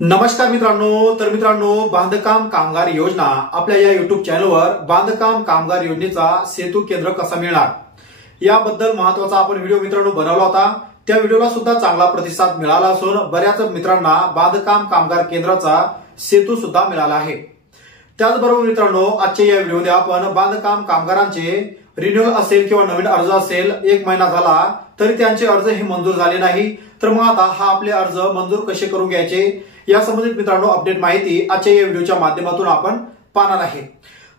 नमस्कार मित्रांनो, बांधकाम कामगार योजना आपल्या या युट्यूब चॅनलवर बांधकाम कामगार योजनेचा सेतू केंद्र कसा मिळणार याबद्दल महत्त्वाचा आपण व्हिडिओ मित्रांनो बनवला होता। त्या व्हिडिओला सुद्धा चांगला प्रतिसाद मिळाला असून बऱ्याच मित्रांना बांधकाम कामगार केंद्राचा सेतू सुद्धा मिळाला आहे। त्याचबरोबर मित्रांनो, आजच्या या व्हिडिओमध्ये आपण बांधकाम कामगारांचे रिन्युअल असेल किंवा नवीन अर्ज असेल 1 महिना झाला तरी त्यांचे अर्ज हे मंजूर झाले नाही, तर मग आता हा आपले अर्ज मंजूर कसे करून घ्यायचे या संबंधित मित्रांनो अपडेट माहिती आजच्या या व्हिडिओच्या माध्यमातून आपण पाहणार आहे।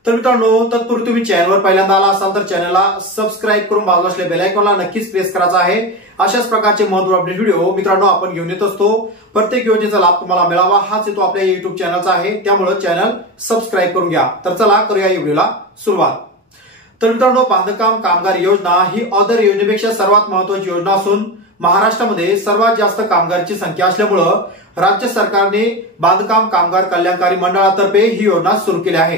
तर मित्रांनो, तत्पूर्वी तुम्ही चॅनलवर पहिल्यांदा आला असाल तर चॅनलला सबस्क्राइब करून बाजूला असलेल्या बेल आयकॉनला नक्कीच प्रेस करायचा आहे। अशाच प्रकारचे महत्त्वाचे अपडेट व्हिडिओ मित्रांनो आपण घेऊन येत असतो। प्रत्येक योजनेचा लाभ तुम्हाला मिळावा हाच हेतू आपल्या युट्यूब चॅनलचा आहे, त्यामुळे चॅनल सबस्क्राइब करून घ्या। तर चला करूया या व्हिडिओला सुरुवात। तर मित्रांनो, बांधकाम कामगार योजना ही अदर योजनेपेक्षा सर्वात महत्त्वाची योजना असून महाराष्ट्रामध्ये सर्वात जास्त कामगारांची संख्या असल्यामुळे राज्य सरकारने बांधकाम कामगार कल्याणकारी मंडळातर्फे ही योजना सुरू केली आहे।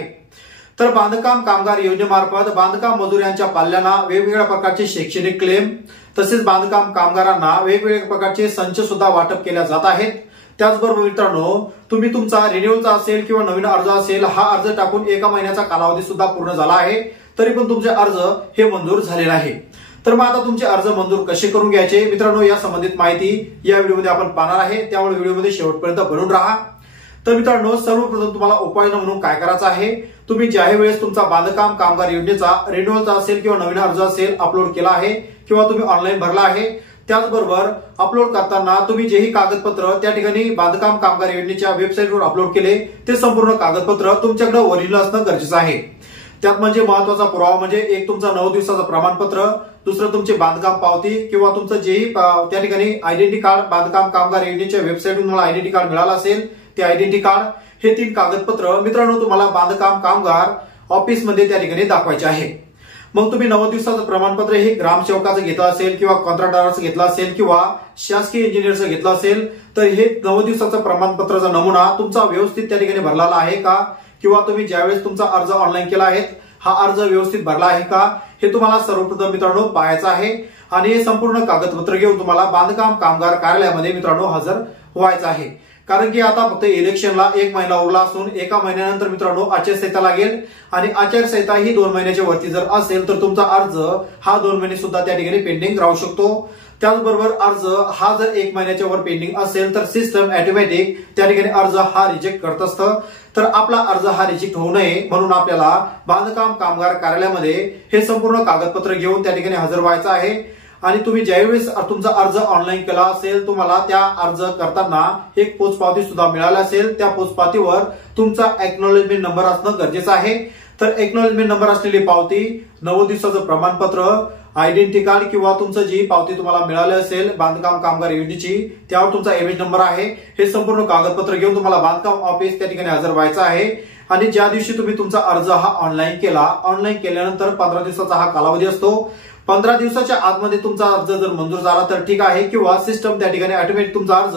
तर बांधकाम कामगार योजनेमार्फत बांधकाम मजूर यांच्या पाल्यांना वेगवेगळ्या प्रकारचे शैक्षणिक क्लेम तसेच बांधकाम कामगारांना वेगवेगळ्या प्रकारचे संच सुद्धा वाटप केल्या जात आहेत। त्याचबरोबर मित्रांनो, तुम्ही तुमचा रिन्युअलचा असेल किंवा नवीन अर्ज असेल हा अर्ज टाकून 1 महिन्याचा कालावधी सुद्धा पूर्ण झाला आहे, तरी पण तुमचे अर्ज हे मंजूर झालेले आहे। तर मग आता तुमचे अर्ज मंजूर कसे करून घ्यायचे मित्रांनो या संबंधित माहिती या व्हिडिओमध्ये आपण पाहणार आहे, त्यामुळे व्हिडिओमध्ये शेवटपर्यंत बनून राहा। तर मित्रांनो, सर्वप्रथम तुम्हाला उपाययोजना म्हणून काय करायचं आहे, तुम्ही ज्या वेळेस तुमचा बांधकाम कामगार योजनेचा रिन्युअलचा असेल किंवा नवीन अर्ज असेल अपलोड केला आहे किंवा तुम्ही ऑनलाईन भरला आहे, त्याचबरोबर अपलोड करताना तुम्ही जेही कागदपत्र त्या ठिकाणी बांधकाम कामगार योजनेच्या वेबसाईटवर अपलोड केले ते संपूर्ण कागदपत्र तुमच्याकडे ओरिजिनल असणं गरजेचं आहे। त्यात म्हणजे महत्वाचा पुरावा म्हणजे एक तुमचा 9 दिवसाचं प्रमाणपत्र, दुसरं तुमचे बांधकाम पावती किंवा तुमचं जेही त्या ठिकाणी आयडेंटिटी कार्ड बांधकाम कामगार योजनेच्या वेबसाईटवरून तुम्हाला आयडेंटिटी कार्ड मिळालं असेल ते आयडेंटिटी कार्ड, हे 3 कागदपत्र मित्रांनो तुम्हाला बांधकाम कामगार ऑफिसमध्ये त्या ठिकाणी दाखवायचे आहे। मग तुम्ही 9 दिवसाचं प्रमाणपत्र हे ग्रामसेवकाचं घेतलं असेल किंवा कॉन्ट्रॅक्टरचं घेतलं असेल किंवा शासकीय इंजिनियरचं घेतलं असेल तर हे 9 दिवसाचं प्रमाणपत्राचा नमुना तुमचा व्यवस्थित त्या ठिकाणी भरलेला आहे का, किंवा तुम्ही ज्यावेळेस तुमचा अर्ज ऑनलाईन केला आहे हा अर्ज व्यवस्थित भरला आहे का हे तुम्हाला सर्वप्रथम मित्रांनो पाहायचं आहे। आणि हे संपूर्ण कागदपत्र घेऊन तुम्हाला बांधकाम कामगार कार्यालयामध्ये मित्रांनो हजर व्हायचं आहे। कारण की आता फक्त इलेक्शनला 1 महिना उरला असून 1 महिन्यानंतर मित्रांनो आचारसंहिता लागेल आणि आचारसंहिता ही 2 महिन्याच्या वरती जर असेल तर तुमचा अर्ज हा 2 महिने सुद्धा त्या ठिकाणी पेंडिंग राहू शकतो। त्याचबरोबर अर्ज हा जर 1 महिन्याच्या वर पेंडिंग असेल तर सिस्टम ऑटोमॅटिक त्या ठिकाणी अर्ज हा रिजेक्ट करत असतं। तर आपला अर्ज हा रिजेक्ट होऊ नये म्हणून आपल्याला बांधकाम कामगार कार्यालयामध्ये हे संपूर्ण कागदपत्र घेऊन त्या ठिकाणी हजर व्हायचं आहे। आणि तुम्ही ज्यावेळेस तुमचा अर्ज ऑनलाईन केला असेल तुम्हाला त्या अर्ज करताना एक पोचपावती सुद्धा मिळाली असेल, त्या पोचपावतीवर तुमचा एक्नॉलेजमेंट नंबर असणं गरजेचं आहे। तर एक्नॉलेजमेंट नंबर असलेली पावती, 9 दिवसाचं प्रमाणपत्र, आयडेंटिटी कार्ड किंवा तुमचं जी पावती तुम्हाला मिळाली असेल बांधकाम कामगार योजनेची त्यावर तुमचा एमएच नंबर आहे, हे संपूर्ण कागदपत्र घेऊन तुम्हाला बांधकाम ऑफिस त्या ठिकाणी हजर व्हायचं आहे। आणि ज्या दिवशी तुम्ही तुमचा अर्ज हा ऑनलाईन केल्यानंतर 15 दिवसाचा हा कालावधी असतो। 15 दिवसाच्या आतमध्ये तुमचा अर्ज जर मंजूर झाला तर ठीक आहे, किंवा सिस्टम त्या ठिकाणी ऑटोमॅटिक तुमचा अर्ज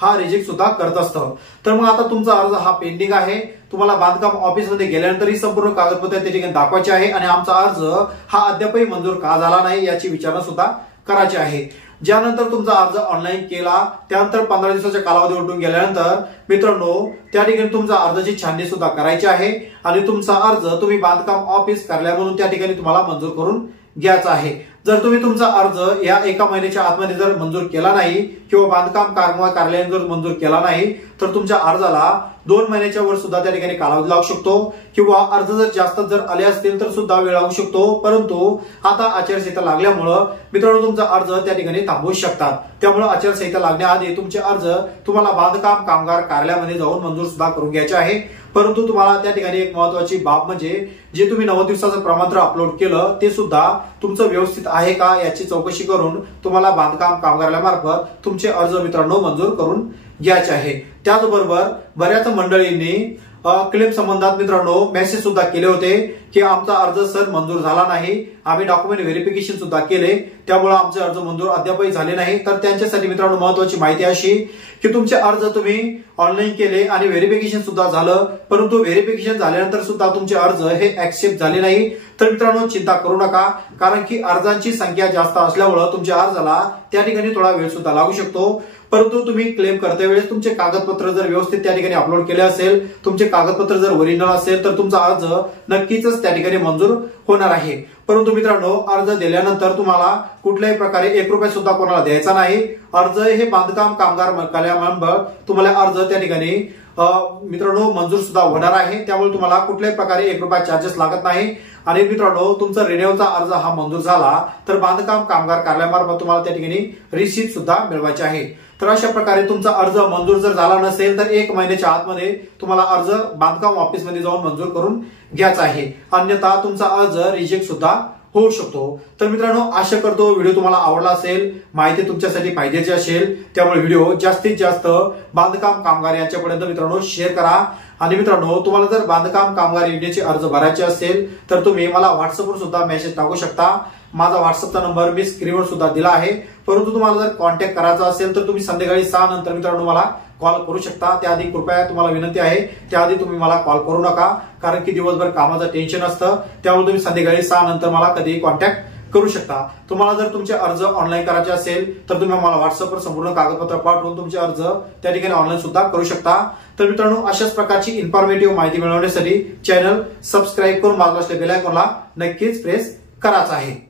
हा रिजेक्ट सुद्धा करत असतं। तर मग आता तुमचा अर्ज हा पेंडिंग आहे, तुम्हाला बांधकाम ऑफिसमध्ये गेल्यानंतर ही संपूर्ण कागदपत्र त्या ठिकाणी दाखवायचे आहे आणि आमचा अर्ज हा अद्यापही मंजूर का झाला नाही याची विचारणा सुद्धा करायची आहे। ज्यानंतर तुमचा अर्ज ऑनलाईन केला त्यानंतर 15 दिवसाच्या कालावधी उलटून गेल्यानंतर मित्रांनो त्या ठिकाणी तुमचा अर्जाची छाननी सुद्धा करायची आहे आणि तुमचा अर्ज तुम्ही बांधकाम ऑफिस कार्यालयामधून त्या ठिकाणी तुम्हाला मंजूर करून घ्यायचा आहे। जर तुम्ही तुमचा अर्ज या 1 महिन्याच्या आतमध्ये जर मंजूर केला नाही किंवा बांधकाम कामगार कार्यालयाने जर मंजूर केला नाही तर तुमच्या अर्जाला 2 महिन्याच्या वर सुद्धा त्या ठिकाणी कालावधी लागू शकतो, किंवा अर्ज जर जास्त जर आले असतील तर सुद्धा वेळ लागू शकतो। परंतु आता आचारसंहिता लागल्यामुळे मित्रांनो तुमचा अर्ज त्या ठिकाणी थांबवू शकतात, त्यामुळे आचारसंहिता लागण्याआधी तुमचे अर्ज तुम्हाला बांधकाम कामगार कार्यालयामध्ये जाऊन मंजूर सुद्धा करून घ्यायचे आहे। परंतु तुम्हाला त्या ठिकाणी एक महत्वाची बाब म्हणजे जे तुम्ही 9 दिवसाचं प्रमाणपत्र अपलोड केलं ते सुद्धा तुमचं व्यवस्थित आहे का याची चौकशी करून तुम्हाला बांधकाम कामगारालयामार्फत तुमचे अर्ज मित्रांनो मंजूर करून घ्यायचे आहे। त्याचबरोबर बऱ्याच मंडळींनी क्लेम संबंधात मित्रांनो मेसेज सुद्धा केले होते की आमचा अर्ज सर मंजूर झाला नाही, आम्ही डॉक्युमेंट व्हेरिफिकेशन सुद्धा केले, त्यामुळे आमचे अर्ज मंजूर अद्यापही झाले नाही, तर त्यांच्यासाठी मित्रांनो महत्वाची माहिती अशी की तुमचे अर्ज तुम्ही ऑनलाईन केले आणि व्हेरिफिकेशन सुद्धा झालं, परंतु व्हेरिफिकेशन झाल्यानंतर सुद्धा तुमचे अर्ज हे ऍक्सेप्ट झाले नाही, तर मित्रांनो चिंता करू नका, कारण की अर्जांची संख्या जास्त असल्यामुळे तुमच्या अर्जाला त्या ठिकाणी थोडा वेळ सुद्धा लागू शकतो. परंतु तुम्ही क्लेम करते वेळेस तुमचे कागदपत्र जर व्यवस्थित त्या ठिकाणी अपलोड केले असेल, तुमचे कागदपत्र जर ओरिजिनल असेल, तर तुमचा अर्ज नक्कीच त्या ठिकाणी मंजूर होणार आहे. परंतु मित्रांनो अर्ज दिल्यानंतर तुम्हाला कुठल्याही प्रकारे 1 रुपया सुद्धा कोणाला द्यायचा नाही. अर्ज हे बांधकाम कामगार कल्याणामार्फत तुम्हाला अर्ज त्या ठिकाणी मित्रांनो मंजूर सुद्धा होणार आहे, त्यामुळे तुम्हाला कुठल्याही प्रकारे 1 रुपया चार्जेस लागत नाही. आणि मित्रांनो तुमचा रिन्यूचा अर्ज हा मंजूर झाला तर बांधकाम कामगार कार्यालयामार्फत तुम्हाला त्या ठिकाणी रिसिप्ट सुद्धा मिळवायची आहे. तर अशा प्रकारे तुमचा अर्ज मंजूर जर झाला नसेल तर 1 महिन्याच्या आतमध्ये तुम्हाला अर्ज बांधकाम ऑफिसमध्ये जाऊन मंजूर करून घ्यायचा आहे, अन्यथा तुमचा अर्ज रिजेक्ट सुद्धा होऊ शकतो. तर मित्रांनो आशा करतो व्हिडिओ तुम्हाला आवडला असेल, माहिती तुमच्यासाठी फायद्याची असेल, त्यामुळे व्हिडिओ जास्तीत जास्त बांधकाम कामगार यांच्यापर्यंत मित्रांनो शेअर करा. आणि मित्रांनो तुम्हाला जर बांधकाम कामगार योजनेचे अर्ज भरायचे असेल तर तुम्ही मला व्हॉट्सअपवर सुद्धा मेसेज टाकू शकता. माझा व्हॉट्सअपचा नंबर मी स्क्रीनवर सुद्धा दिला आहे. परंतु तुम्हाला जर कॉन्टॅक्ट करायचा असेल तर तुम्ही संध्याकाळी 6 नंतर मित्रांनो मला कॉल करू शकता. त्याआधी कृपया तुम्हाला विनंती आहे, त्याआधी तुम्ही मला कॉल करू नका, कारण की दिवसभर कामाचं टेन्शन असतं, त्यामुळे तुम्ही संध्याकाळी 6 नंतर मला कधीही कॉन्टॅक्ट करू शकता. तुम्हाला जर तुमचे अर्ज ऑनलाईन करायचे असेल तर तुम्ही मला व्हॉट्सअपवर संपूर्ण कागदपत्र पाठवून तुमचे अर्ज त्या ठिकाणी ऑनलाईन सुद्धा करू शकता. तर मित्रांनो अशाच प्रकारची इन्फॉर्मेटिव्ह माहिती मिळवण्यासाठी चॅनल सबस्क्राईब करून बाजूला असलेल्या बेल आयकॉनला नक्कीच प्रेस करायचा आहे.